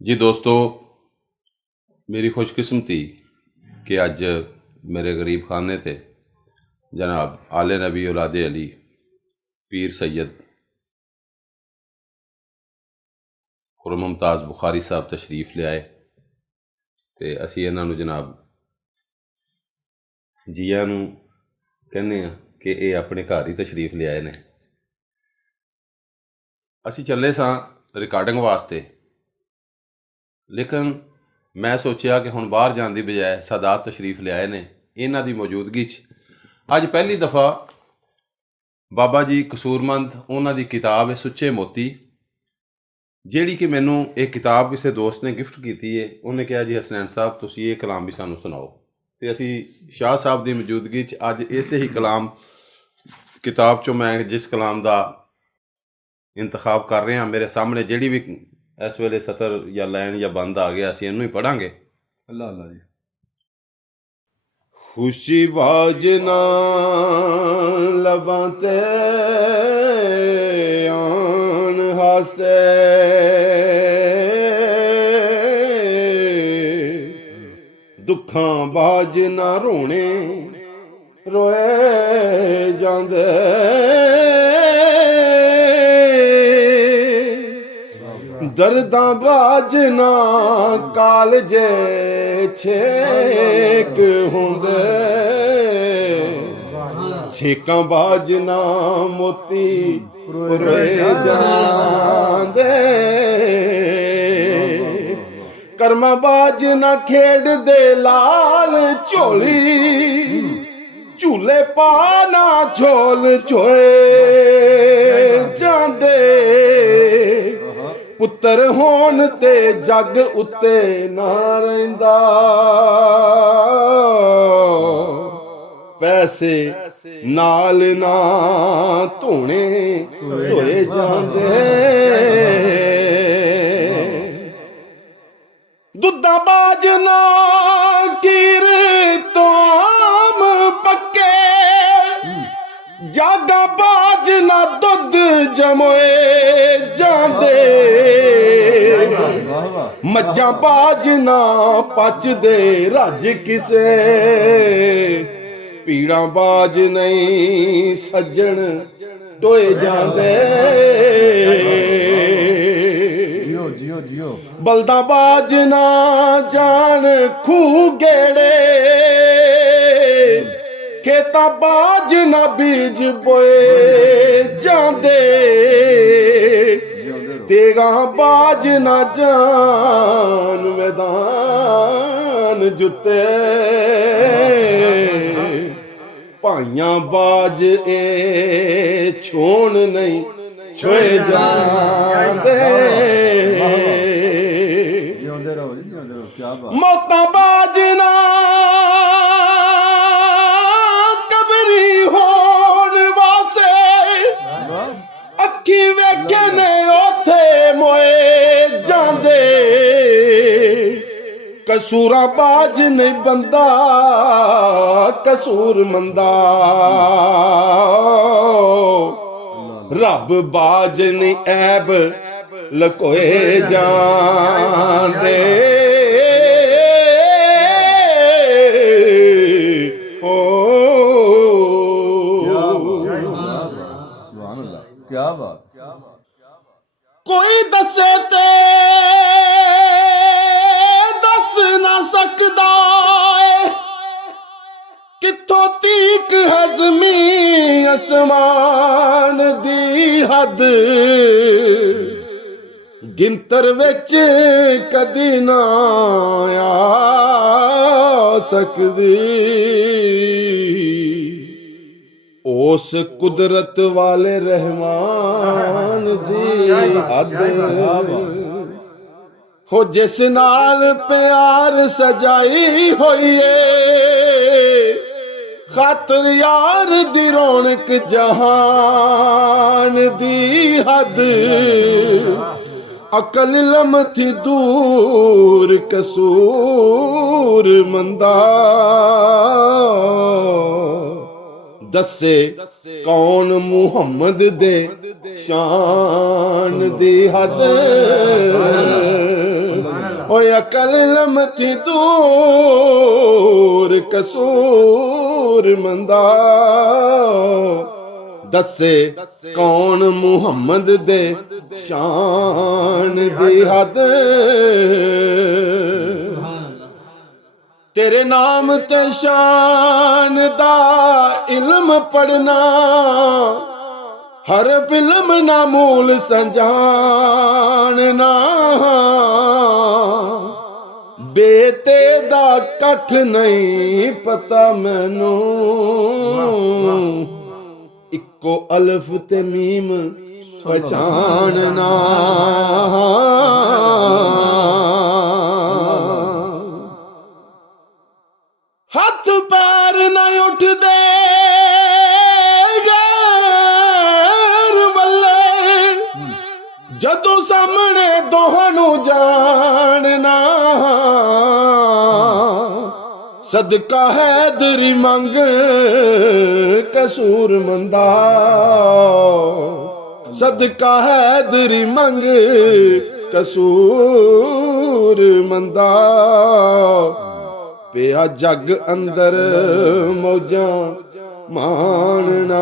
जी दोस्तों, मेरी खुशकिस्मती कि अज मेरे गरीब खाने थे जनाब आले नबी औलादे अली पीर सैयद खुर्रम मुमताज़ बुखारी साहब तशरीफ़ ले आए तो असी इन्हां नूं जनाब जियां नूं कहने कि ये अपने घर ही तशरीफ़ ले आए ने। असी चले सां रिकॉर्डिंग वास्ते, लेकिन मैं सोचा कि हुण बाहर जाने की बजाय सादात तशरीफ़ ले आए ने, इन्हां दी मौजूदगी अज पहली दफ़ा बाबा जी कसूरमंद उन्हां दी किताब है सुच्चे मोती, जिहड़ी कि मैनू एक किताब किसी दोस्त ने गिफ्ट की है। उन्हें कहा जी हसनैन साहब तुसीं ये कलाम भी सानू सुनाओ, तो असी शाह साहब की मौजूदगी अज इसे ही कलाम किताब चो मैं जिस कलाम का इंतखाब कर रहा मेरे सामने जिहड़ी भी इस वेले सतर या लाइन या बंद आ गया असीं इनू ही पढ़ांगे। अल्लाह अल्लाह जी। खुशी बाजना लबां ते आन हासे दुखां बाजना रोने रोए जांदे दर्दां बाजना कालजे छेक हुंदे छेकां बाजना मोती रोए जांदे कर्मा बाजना खेड दे लाल झोली झूले पाना झोल झोए जांदे पुत्र होन ते जग उत्ते ना रहिंदा पैसे नाल ना धोने धोए जांदे दुद्धा बाजना कीर तोम पक्के जागा बाजना दुध जमोए जांदे मज्जां बाजना पचदे रज किसे पीड़ा बाज नहीं सज्जन टोए जांदे जियो जियो बलदा बाजना जान खूह गेड़े खेता बाजना बीज बोए जांदे तेगा बाजना जान मैदान जुते भाइयां बाज ए छोन नहीं छोए जांदे जिंदे रहो क्या बात। मौतां बाजना कबरी होन वासे अखी वेखे ने ओथे मोए जांदे कसूरा बाज नहीं बंदा कसूर मंदा रब बाज नहीं ऐब लकोए जांदे क्या बात। कोई दसे ते दस ना सकदा किथों तीक हज़मी असमान दी हद गिनतर विच कदी ना आ सकदी उस कुदरत वाले रहमान दी हद हो जिस नाल प्यार सजाई होइए खातर यार दी रौनक जहान दी हद अकल लमथी दूर कसूर मंदा दसे कौन मुहम्मद दे शान दी हद ਅਕਲ ਲਮਥੀ ਦੂਰ ਕਸੂਰ ਮੰਦਾ ਦੱਸੇ ਕੌਣ ਮੁਹੰਮਦ ਦੇ ਸ਼ਾਨ ਦੀ ਹੱਦ ਤੇਰੇ ਨਾਮ ਤੇ ਸ਼ਾਨ ਦਾ ਇਲਮ ਪੜਨਾ ਹਰ ਫਿਲਮ ਨਾ ਮੂਲ ਸੰਜਾਨਣਾ ਬੇਤੇ ਦਾ ਕੱਖ ਨਹੀਂ ਪਤਾ ਮੈਨੂੰ ਇੱਕੋ ਅਲਫ ਤੇ ਮੀਮ ਪਛਾਨਣਾ ਹੱਥ ਪੈਰ ਨਾ ਉੱਠਦੇ ਗੈਰ ਵੱਲੇ ਜਦੋਂ ਸਾਹਮਣੇ ਦੋਹਾਂ ਨੂੰ ਜਾਣਨਾ ਸਦਕਾ ਹੈਦਰੀ ਮੰਗ ਕਸੂਰ ਮੰਦਾ ਸਦਕਾ ਹੈਦਰੀ ਮੰਗ ਕਸੂਰ ਮੰਦਾ ਪਿਆ ਜੱਗ ਅੰਦਰ ਮੌਜਾਂ ਮਾਣਨਾ